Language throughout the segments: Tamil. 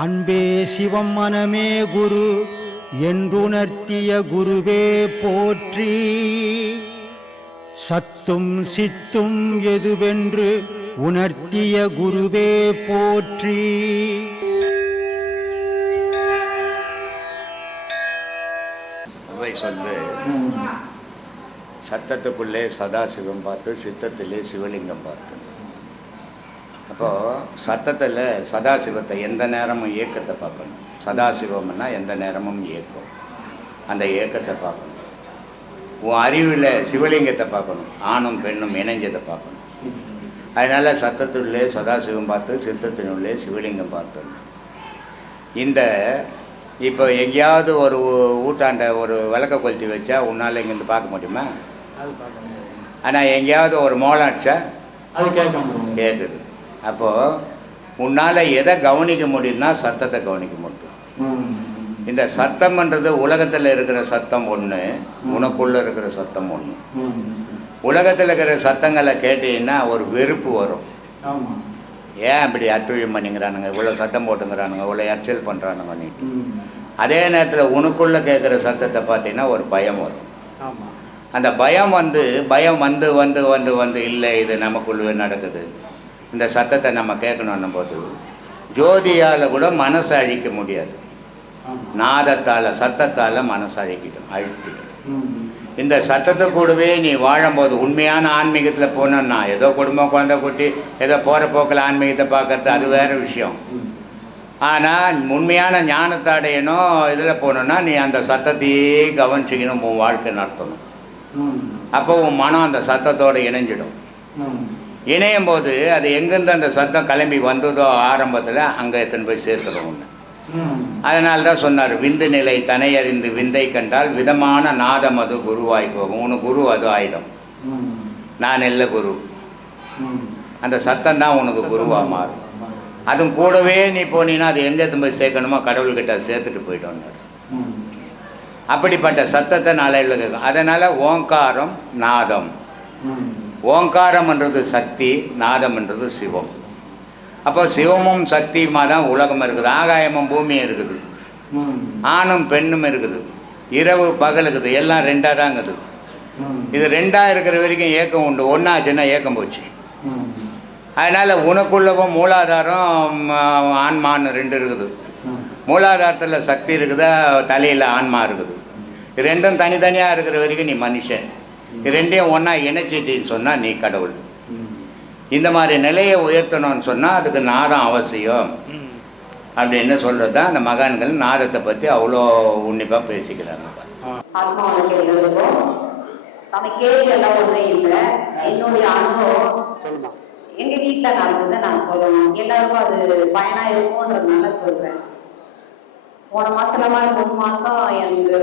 அன்பே சிவம் மனமே குரு என்றுணர்த்திய குருவே போற்றி. சத்தும் சித்தும் எதுவென்று உணர்த்திய குருவே போற்றி. அவை சொல்லு. சத்தத்துக்குள்ளே சதாசிவம் பார்த்து சித்தத்திலே சிவலிங்கம் பார்த்து. அப்போது சத்தத்தில் சதாசிவத்தை எந்த நேரமும் இயக்கத்தை பார்க்கணும். சதாசிவம்னா எந்த நேரமும் இயக்கம். அந்த இயக்கத்தை பார்க்கணும். உன் அறிவில் சிவலிங்கத்தை பார்க்கணும். ஆணும் பெண்ணும் இணைஞ்சதை பார்க்கணும். அதனால் சத்தத்துள்ளே சதாசிவம் பார்த்து சித்தத்தினுள்ளே சிவலிங்கம் பார்த்தணும் இந்த இப்போ எங்கேயாவது ஒரு ஊட்டாண்ட ஒரு விளக்க கொளுத்தி வச்சா உன்னால் இங்கேருந்து பார்க்க முடியுமா? ஆனால் எங்கேயாவது ஒரு மோளம் அடிச்சா கேட்குது அப்போது உன்னால் எதை கவனிக்க முடியும்னா சத்தத்தை கவனிக்க முடியும். இந்த சத்தம்ன்றது உலகத்தில் இருக்கிற சத்தம் ஒன்று உனக்குள்ளே இருக்கிற சத்தம் ஒன்று. உலகத்தில் இருக்கிற சத்தங்களை கேட்டீங்கன்னா ஒரு வெறுப்பு வரும். ஏன் இப்படி அட்டுழியம் பண்ணிங்கிறானுங்க இவ்வளோ சத்தம் போட்டுங்கிறானுங்க இவ்வளோ எரிச்சல் பண்ணுறானுங்க. அதே நேரத்தில் உனக்குள்ளே கேட்குற சத்தத்தை பார்த்தீங்கன்னா ஒரு பயம் வரும். அந்த பயம் வந்து பயம் வந்து வந்து வந்து வந்து இல்லை இது நமக்குள்ளே நடக்குது. இந்த சத்தத்தை நம்ம கேட்கணுன்னும் போது ஜோதியால் கூட மனசை அழிக்க முடியாது நாதத்தால் சத்தத்தால் மனசை அழிக்கிடும் அழித்திடும். இந்த சத்தத்தை கூடவே நீ வாழும்போது உண்மையான ஆன்மீகத்தில் போனோன்னா ஏதோ குடும்பம் குழந்தை குட்டி ஏதோ போகிற போக்கில் ஆன்மீகத்தை பார்க்கறது அது வேறு விஷயம். ஆனால் உண்மையான ஞானத்தை அடையணும் இதில் போகணுன்னா நீ அந்த சத்தத்தையே கவனிச்சிக்கணும் உன் வாழ்க்கை நடத்தணும். அப்போ உன் மனம் அந்த சத்தத்தோடு இணைஞ்சிடும். இணையும் போது அது எங்கேருந்து அந்த சத்தம் கிளம்பி வந்ததோ ஆரம்பத்தில் அங்கே எத்தனை போய் சேர்த்துடும் ஒன்று. அதனால தான் சொன்னார் விந்து நிலை தனை அறிந்து விந்தை கண்டால் விதமான நாதம் அது குருவாய் போகும் உனக்கு குரு அது ஆயிடும். நான் இல்லை குரு. அந்த சத்தம் தான் உனக்கு குருவாக மாறும் அதுவும் கூடவே நீ போனீங்கன்னா அது எங்கே போய் சேர்க்கணுமோ கடவுள்கிட்ட சேர்த்துட்டு போயிட்டோன்னாரு. அப்படிப்பட்ட சத்தத்தை நாளையில் கேட்கும் அதனால் ஓங்காரம் நாதம். ஓங்காரம்ன்றது சக்தி நாதம்ன்றது சிவம். அப்போ சிவமும் சக்தியுமா தான் உலகம் இருக்குது. ஆகாயமும் பூமியும் இருக்குது. ஆணும் பெண்ணும் இருக்குது. இரவு பகல் இருக்குது. எல்லாம் ரெண்டாக தான் இருக்குது. இது ரெண்டாக இருக்கிற வரைக்கும் ஏக்கம் உண்டு. ஒன்றாச்சுன்னா ஏக்கம் போச்சு. அதனால் உனக்குள்ளவும் மூலாதாரம் ஆன்மான்னு ரெண்டு இருக்குது. மூலாதாரத்தில் சக்தி இருக்குதா? தலையில் ஆன்மா இருக்குது. இது ரெண்டும் தனித்தனியாக இருக்கிற வரைக்கும் நீ மனுஷன். ரெண்டையும் ஒன்றா இணைச்சிட்டின்னு சொன்னால் நீ கடவுள். இந்த மாதிரி நிலையை உயர்த்தணும்னு சொன்னால் அதுக்கு நாதம் அவசியம். அப்படின்னு சொல்கிறது தான் அந்த மகான்கள் நாதத்தை பற்றி அவ்வளோ உன்னிப்பாக பேசிக்கிறாங்க. ஆத்மாவுக்கு எங்களுக்கும் நம்ம கேள்வி எல்லாம் ஒன்றும் இல்லை. என்னுடைய அனுபவம் சொல்லுமா. எங்க வீட்டில் நடந்ததை நான் சொல்லணும். எல்லாருக்கும் அது பயனா இருக்கும்ன்றதுனால சொல்றேன். போன மாசமா மூணு மாசம் எனக்கு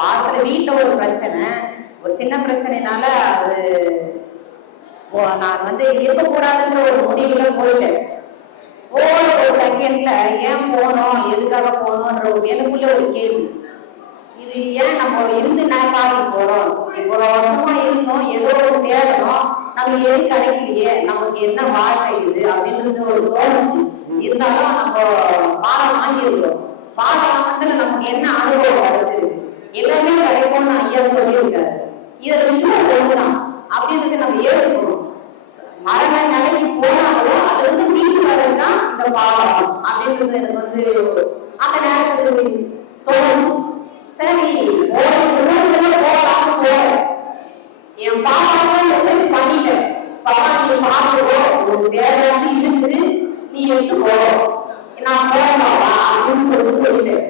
பார்க்குற வீட்டில் ஒரு பிரச்சனை. ஒரு சின்ன பிரச்சனைனால அது ஓ- நான் வந்து இருக்கக்கூடாதுன்ற ஒரு முடிவுல போயிட்டேன். போன ஒரு செகண்ட்ல ஏன் போனோம் எதுக்காக போனோன்ற ஒரு எனக்குள்ள ஒரு கேள்வி. இது ஏன் நம்ம இருந்து நான் சாதி போறோம்? இவ்வளவு வருஷமா இருந்தோம் ஏதோ ஒரு தேடணும். நம்ம ஏன் கிடைக்கலையே? நமக்கு என்ன வாழ்க்கை இது? அப்படின்றது ஒரு தோணுச்சு. இருந்தாலும் நம்ம பாடம் வாங்கியிருக்கோம் பாடம் வந்து நமக்கு என்ன அனுபவம் கிடைச்சிருக்கு? எல்லாமே கிடைக்கும்னு ஐயா சொல்லியிருக்காரு. இதுல இன்னும் ஒண்ணுதான் அப்படின்றது நம்ம ஏற்றுக்கணும். மரண நிலைக்கு போனாலும் அது வந்து மீண்டு வரதுதான் இந்த பாடம் அப்படின்றது எனக்கு வந்து அந்த நேரத்துக்கு தோணுச்சு சரி போகலாம் போறேன் என் பாப்பாவும் மெசேஜ் பண்ணிட்டேன் பாப்பா நீ பாத்துக்கோ ஒரு வேலையாண்டு இருக்குது நீ எடுத்துக்கோ நான் போறேன் பாப்பா அப்படின்னு சொல்லி சொல்லிட்டேன்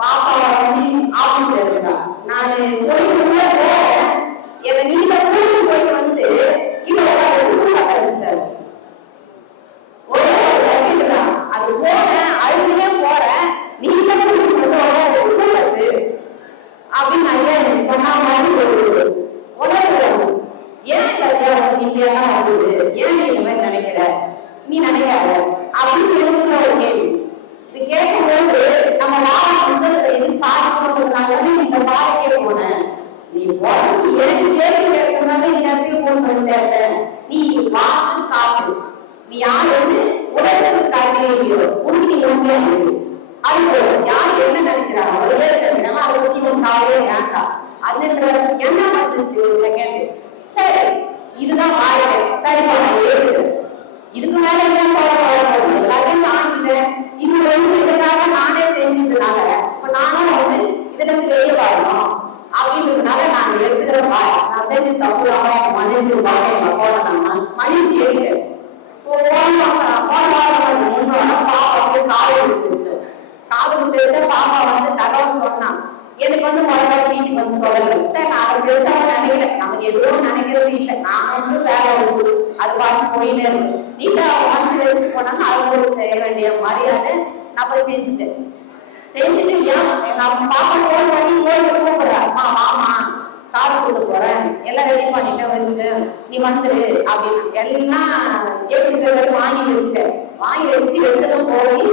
பாப்பா வந்து ஆபீஸ்ல நான் சொல்லிட்டு போறேன் என்னை நீங்க கூட்டிட்டு போயிட்டு வந்து கீழே உட்கார வச்சிட்டாரு ஒரே ஒரு second தான். அது போறேன் அழுதுட்டே போறேன் நீங்க கூட்டிட்டு வந்து உட்கார வச்சு கூடாது அப்படின்னு ஐயா எனக்கு சொன்ன மாதிரி ஒரு உணர்வு ஏன் சரியா உனக்கு இப்படியெல்லாம் வருது ஏன் நீ இந்த மாதிரி நினைக்கிற நீ நினைக்காத. அப்படின்னு எனக்கு ஒரு கேள்வி இது கேட்கும்போது நம்ம வந்து எதுவும் இந்த பாதைக்கே போனேன் நீ எனக்கு கேள்வி இந்த இடத்துக்கு போன் பண்ண நீ வாழ்ந்து காப்பு. நீ யாரு உலகத்துக்கு காட்டியோ உண்மை உண்மையா அது யார் என்ன நினைக்கிறாங்க ஒரே இருக்கிறதுனால அதை பத்தி ஒன்றும் கவலையே வேண்டாம். என்ன வந்துச்சு ஒரு செகண்ட் சரி இதுதான் வாழ்க்கை சரி நான் ஏற்றுக்கிறேன் இதுக்கு மேல என்ன சொல்ல போறோம் எல்லாத்தையும் வாங்கிட்டேன் இது வந்து இதுக்காக நானே செஞ்சதுனால இப்ப நானும் வந்து இதுல இருந்து வெளியே வரணும் அப்படின்றதுனால நான் எடுத்துக்கிற பாய் நான் செஞ்சு தப்பு மன்னிச்சு பாய் எங்க போன நான் மன்னிச்சு கேட்டேன் போன மாசம் போன வாரம் வந்து மூணு வாரம் பாப்பா வந்து காது குத்துச்சு காது குத்துச்ச பாப்பா வந்து தகவல் சொன்னான் எனக்கு வந்து முதல்ல வீட்டுக்கு சார் நான் அதை பெருசா நினைக்கல. நமக்கு எதுவும் நினைக்கிறது இல்லை. நான் வந்து வேலை உண்டு. அது பார்த்து போயிட்டே இருக்கு நீட்டா வந்து வச்சுட்டு போனாங்க அவங்களுக்கு செய்ய வேண்டிய மரியாதை நான் போய் செஞ்சுட்டேன் செஞ்சுட்டு ஏன் நம்ம பாப்பா போன் பண்ணி கோயிலுக்கு கூப்பிடுறா அம்மா வாமா காது கொடுக்க போறேன். எல்லாம் ரெடி பண்ணிட்டு வச்சுட்டு நீ வந்துரு அப்படின்னு. எல்லாம் எப்படி சொல்றது வாங்கி வச்சுட்டேன் வாங்கி வச்சுட்டு எடுத்துட்டு போய்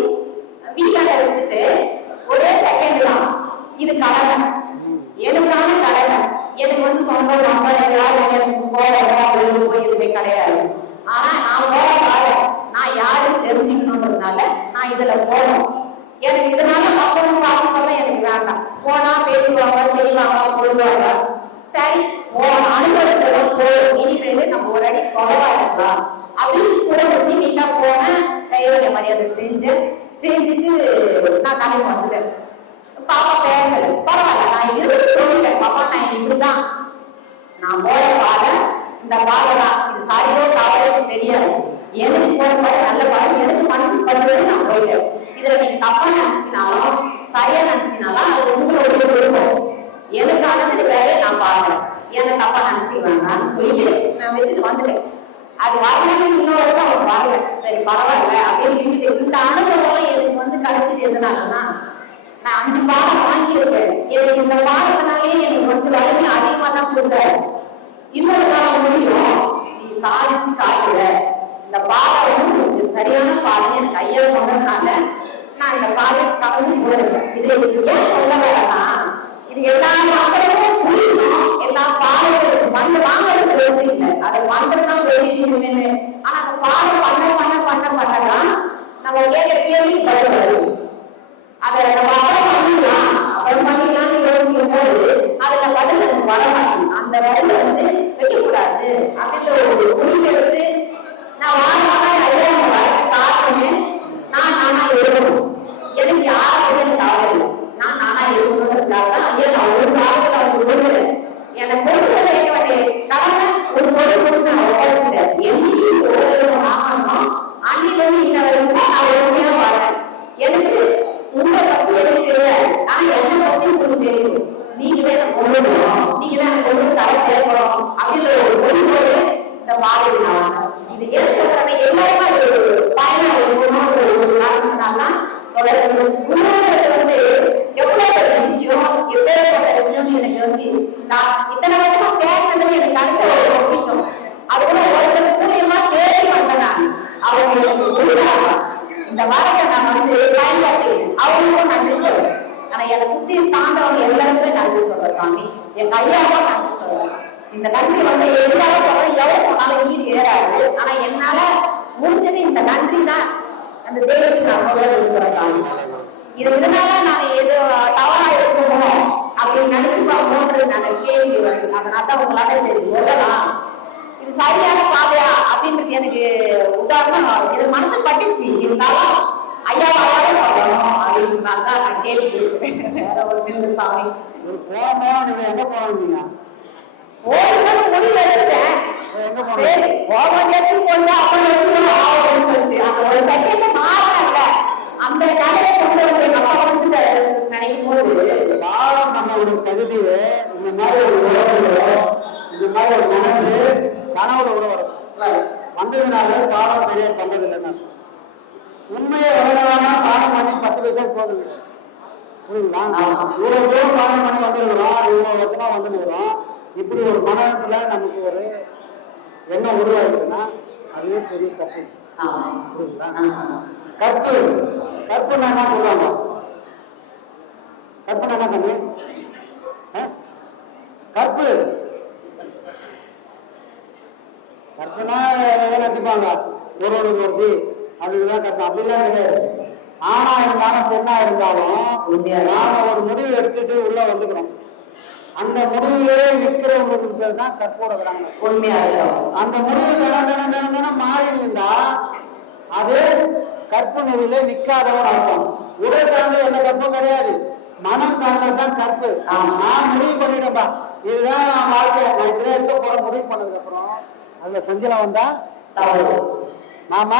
வீட்டில் வச்சுட்டு ஒரே செகண்ட் தான் இது கடமை எனக்கான கடமை எனக்கு வந்து சொந்த நம்பர் யாரும் எனக்கு போறோம் அப்படின்னு போய் எதுவுமே கிடையாது ஆனா நான் போற நான் யாருன்னு தெரிஞ்சுக்கணுன்றதுனால நான் இதுல போறேன் எனக்கு இதனால மக்களும் பார்க்கணும் எனக்கு வேண்டாம் போனா பேசுவாங்க செய்வாங்க போடுவாங்க சரி போன அனுபவத்துல போதும் மரியாதை நம்ம இருக்கலாம் அப்படின்னு கூட வச்சு நீட்டா போனேன் செய்ய வேண்டிய மரியாதை செஞ்சு செஞ்சுட்டு நான் கிளம்பி வந்துட்டேன் பாப்பா பேசல. பரவாயில்ல நான் இருந்து சொல்லிட்டேன். பாப்பா நான் இப்படிதான். நான் போற பாதை இந்த பாதை தான். இது சாரியோ தவறோ தெரியாது. எனக்கு போற பாதை நல்ல பாதை. எனக்கு மனசு பண்றது நான் போயிட்டேன். இதுல நீங்க தப்பா நினைச்சினாலும் சரியா நினைச்சினாலும் அது உங்களுடைய விருப்பம். எனக்கானது வேலையை நான் பாக்குறேன் என்ன தப்பா நினைச்சு சொல்லிட்டு நான் வச்சுட்டு வந்துட்டேன். அது வரலன்னு இன்னொரு அவங்க அவர் வரல. சரி பரவாயில்ல. அப்படின்னு விட்டுட்டு இந்த அனுபவம் எனக்கு வந்து கிடைச்சது எதனாலன்னா நான் அஞ்சு பாடம் வாங்கியிருக்கேன். எனக்கு இந்த பாடத்தினாலே எனக்கு வந்து வலிமை அதிகமா தான் கொடுத்த இன்னொரு பாடம் முடியும். நீ சாதிச்சு காட்டுற. இந்த பாடம் வந்து சரியான பாடம் எனக்கு ஐயா சொன்னதுனால நான் இந்த பாடம் கலந்து போயிருக்கேன் இது எனக்கு ஏன் சொல்ல வேணாம்? இது எல்லா மக்களுக்கும் புரியணும் அது வந்து வாங்குறது பேச இல்லை. அதை பண்றதுதான் பெரிய விஷயமே ஆனா அந்த பாடம் பண்ண பண்ண பண்ண பண்ணதான் நம்ம கேட்கிற கேள்வி பதில் வரும். அதை நம்ம அப்புறம் பண்ணிடலாம். அப்புறம் பண்ணிடலாம்னு யோசிக்கும் போது அதுல பதில் நமக்கு வர மாட்டேங்குது அந்த பதில வந்து வைக்கக்கூடாது. அப்படின்ற ஒரு முடிவு எடுத்து நான் வாங்க ஐயா இது ஏன் எல்லாருமே அது பயனா இருக்கணும்ன்ற ஒரு தான் வந்து எவ்வளவு பெரிய விஷயம் எப்பேற்பட்ட விஷயம்னு எனக்கு வந்து நான் இத்தனை வருஷமா கேட்டதுல எனக்கு கிடைச்ச ஒரு அது கூட ஒருத்தர் மூலியமா தேடி வந்தேன் நான். அவங்க இந்த வார்த்தை நான் வந்து பயன்படுத்தி அவங்களுக்கும் நன்றி சொல்றேன். ஆனா என்னை சுத்தி சார்ந்தவங்க எல்லாருக்குமே நன்றி சொல்றேன் சாமி. என் கையாலும் இந்த நன்றி வந்து எல்லாரும் சொல்றேன்? எவ்வளவு சொன்னாலும் ஈடு ஏறாது. ஆனா என்னால முடிஞ்சது இந்த நன்றி தான் அந்த தெய்வத்துக்கு நான் சொல்ல விரும்புறேன் சாமி. இது இதனால நான் ஏதோ தவறா இருக்கணும் அப்படின்னு நினைச்சு பார்க்கணுன்றது நான் கேள்வி வருது. அதனால தான் உங்களால சரி சொல்லலாம். இது சரியான பாதையா அப்படின்றது எனக்கு உதாரணம். இது மனசு பட்டுச்சு. இருந்தாலும் ஐயா ஐயாவே சொல்லணும் அப்படின்றதுனால தான் நான் கேள்வி கேட்கிறேன். வேற ஒரு சாமி. ஒரு எங்க போனீங்க ஓடுறது முடிவு எடுத்துட்டேன் சரி ஓவன் எடுத்து கொண்டு அவன் எடுத்து ஆகும்னு சொல்லிட்டு. அந்த ஒரு செகண்ட் மாறல. அந்த கதையை கொண்டு வந்து அப்பா வந்து நினைக்கும் போது பண்ண ஒரு தகுதியை இந்த மாதிரி ஒரு உறவுகளோ இந்த மாதிரி ஒரு மனது கனவுல கூட வரும். வந்ததுனால பாடம் சரியா பண்ணது இல்லைன்னா உண்மையை பாடம் பண்ணி பத்து பைசா போகுது புரியுங்களா ஆமா. இவ்வளவு தூரம் பாடம் பண்ணி வந்துருக்கிறோம். இவ்வளவு வருஷமா வந்துருக்கிறோம் இப்படி ஒரு மனசுல நமக்கு ஒரு எண்ணம் உருவாகுதுன்னா அதுவே பெரிய தப்பு. ஆமா. கற்பு. கற்புனா என்ன சொல்லுவாங்க? கற்புனா என்ன சாமி? கற்பு. கற்புனா நினைச்சுப்பாங்க? ஒரு ஒரு ஒருத்தி அதுதான் கற்பனை அப்படிலாம் கிடையாது. ஆணா இருந்தாலும் பெண்ணா இருந்தாலும். நாம ஒரு முடிவு எடுத்துட்டு உள்ள வந்துக்கிறோம். அந்த முடிவிலே விற்கிறவங்களுக்கு பேர் தான் கற்போடுகிறாங்க உண்மையா இருக்கும் அந்த முடிவு தன மாறி இருந்தா அது கற்பு நெறியில நிக்காதவர் அர்த்தம். உடல் சார்ந்த எந்த கற்பும் கிடையாது. மனம் சார்ந்ததுதான் கற்பு. நான் முடிவு பண்ணிட்டேன்பா இதுதான் நான் வாழ்க்கை நான் இப்படிதான் இருக்க போற முடிவு பண்ணதுக்கு அப்புறம் அதுல சஞ்சலம் வந்தா நாம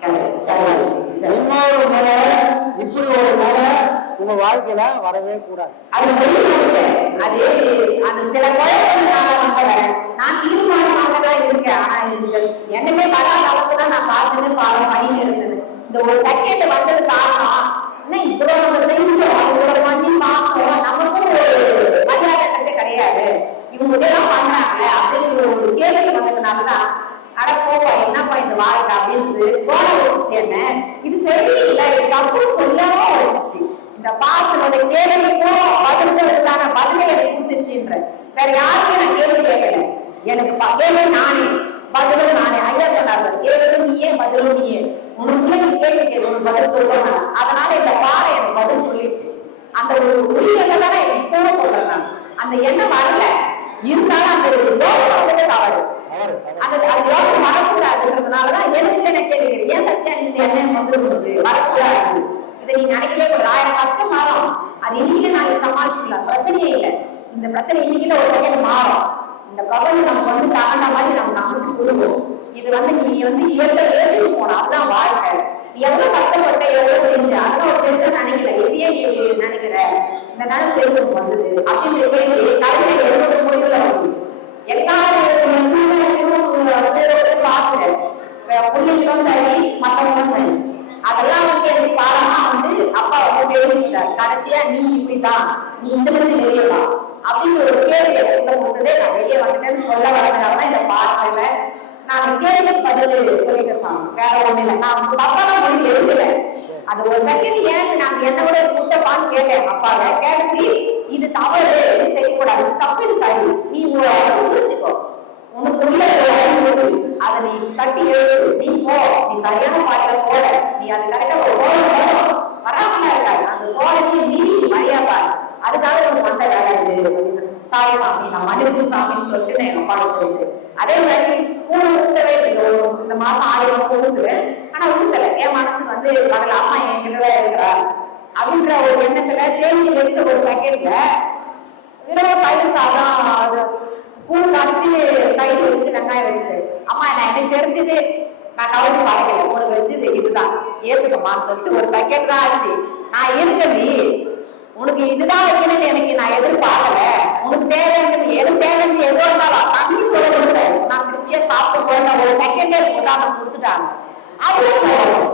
correct. சரி இப்படி ஒரு நிலை உங்க வாழ்க்கையில வரவே கூடாது அது அது அந்த சில குழந்தைகள் நான் தீர்மானமாக தான் இருக்கேன் ஆனா என்னமே வராத அளவுக்கு தான் நான் பார்த்துட்டு பாடம் பண்ணி இருந்தேன் இந்த ஒரு செகண்ட் வந்தது காரணம் என்ன இவ்வளவு நம்ம செஞ்சோம் இவ்வளவு பண்ணி பார்த்தோம் நமக்கும் ஒரு மரியாதை கிடையாது இவங்க இதெல்லாம் பண்ணாங்க அப்படிங்கிற ஒரு கேள்வி வந்ததுனால தான் அட போப்பா என்னப்பா இந்த வாழ்க்கை அப்படின்னு கோல வச்சுச்சு என்ன? இது சரியில்லை இது தப்புன்னு சொல்லவும் வச்சுச்சு. இந்த பாசனோட கேள்விக்கும் பதில்களுக்கான பதிலை எனக்கு கொடுத்துச்சுன்ற. வேற யாருக்கும் நான் கேள்வி கேட்கல. எனக்கு ப- கேள்வி நானே. பதிலும் நானே. ஐயா சொன்னார்கள் கேள்வியும் நீயே பதிலும் நீயே. உனக்குள்ள நீ கேள்வி கேள்வி பதில் சொல்றேன் அதனால இந்த பாடம் எனக்கு பதில் சொல்லிடுச்சு. அந்த ஒரு உரிமையில தானே இப்பவும் சொல்றேன் நான். அந்த எண்ணம் வரல. இருந்தாலும் அந்த ஒரு யோசனை வந்து தவறு. அந்த அது யோசனை வரக்கூடாதுன்றதுனாலதான் எனக்கு என்ன கேள்வி ஏன் சத்யா இந்த எண்ணம் வந்து உங்களுக்கு வரக்கூடாது இதை நீ நினைக்கவே ஒரு ஆயிரம் கஷ்டம் மாறும். அது இன்னைக்கு நாளைக்கு சமாளிச்சுக்கலாம். பிரச்சனையே இல்லை. இந்த பிரச்சனை இன்னைக்குல ஒரு செகண்ட் மாறும். இந்த பிரபஞ்சம் நமக்கு வந்து தகுந்த மாதிரி நம்ம அமைச்சு கொடுக்கும் இது வந்து நீ வந்து இயற்கை ஏற்றுக்கு போன அதுதான் வாழ்க்கை. நீ எவ்வளவு கஷ்டப்பட்ட எவ்வளவு செஞ்ச அதெல்லாம் ஒரு பெருசா நினைக்கல. எப்பயே நினைக்கிற? இந்த நேரம் தெரிஞ்சு வந்தது? அப்படின்ற கேள்வி கடைசியில் என்னோட முடிவுல வந்து எல்லாரும் சூழ்நிலையும் சூழ்நிலை பிள்ளைங்களும் சரி மற்றவங்களும் சரி அதெல்லாம் வந்து எனக்கு பாடமா வந்து அப்பா வந்து தெரிவிச்சிட்டாரு கடைசியா நீ இப்படிதான் நீ இந்த இருந்து வெளியே அப்படின்னு ஒரு கேள்வி எனக்குள்ள கொடுத்ததே நான் வெளியே வந்துட்டேன்னு சொல்ல வரதுனால இந்த பாடத்துல நான் அந்த கேள்விக்கு பதில் சொல்லிக்க சாமி வேற ஒண்ணு இல்லை நான் தப்பான மொழி எழுதல அது ஒரு செகண்ட் ஏன் நான் என்னோட குட்டப்பான்னு கேட்டேன். அப்பாவை கேட்டு இது தவறு இது செய்யக்கூடாது. தப்பு இது சரி. நீ உங்களை புரிஞ்சுக்கோ உனக்கு உள்ள அதை நீ தட்டி எழுது. நீ போ. நீ சரியான பாதையில போல. நீ அது கரெக்டா ஒரு சோழம் வரும் வராமல இருக்காது. அந்த சோழனையும் மீறி நீ பாரு அதுக்காக ஒரு மண்ட வேலை இது சாரி சாமி நான் மன்னிச்சு சாமின்னு சொல்லிட்டு நான் எங்க அப்பாவை சொல்லிட்டு. அதே மாதிரி கூட ஊத்தவே இல்லை. இந்த மாசம் ஆயிரம் மாசம் ஊத்துவேன். ஆனா ஊத்தல. என் மனசு வந்து கடல அம்மா என் கிட்டதான் இருக்கிறா அப்படின்ற ஒரு எண்ணத்துல சேமிச்சு வச்ச ஒரு செகண்ட்ல வெறும் தயிர் சாதம் அது கூழ் காய்ச்சிட்டு தயிர் வச்சுட்டு வெங்காயம் வச்சுட்டு. அம்மா நான் எனக்கு தெரிஞ்சது நான் கவச்சு பார்க்கல. உனக்கு வச்சது இதுதான். ஏத்துக்கம்மான்னு சொல்லிட்டு ஒரு செகண்ட் தான் ஆச்சு. நான் இருக்க நீ. உனக்கு இதுதான் வைக்கணும்னு எனக்கு நான் எதிர்பார்க்கல. உனக்கு தேவைன்னு எது தேவைன்னு எதோ இருந்தாலும் தண்ணி சொல்லணும் சார் நான் திருப்தியா சாப்பிட்டு போயிட்டேன். ஒரு செகண்டே உதாரணம் கொடுத்துட்டாங்க. அவ்வளவு சொல்லணும்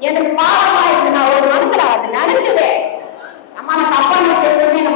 எனக்கு பாவமா இருக்கு நான் ஒரு மனசுல அது நினைச்சதே. அம்மா நான் தப்பா நினைச்சதுன்னு